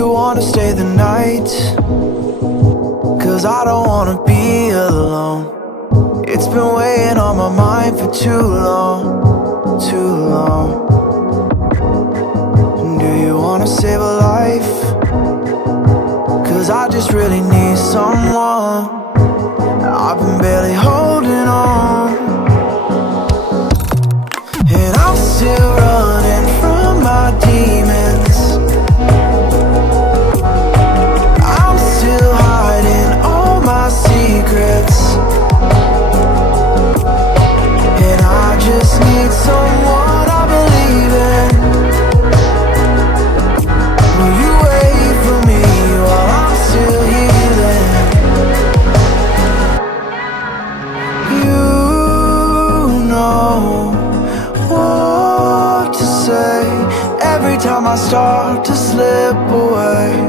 you wanna stay the night? 'Cause I don't wanna be alone. It's been weighing on my mind for too long, too long. Do you wanna save a life? 'Cause I just really need someone. I've been barely holding on, and I'm still running from my demons. I'm still hiding all my secrets, and I just need someone I believe in. Will you wait for me while I'm still healing? You know what to say every time I start to slip away.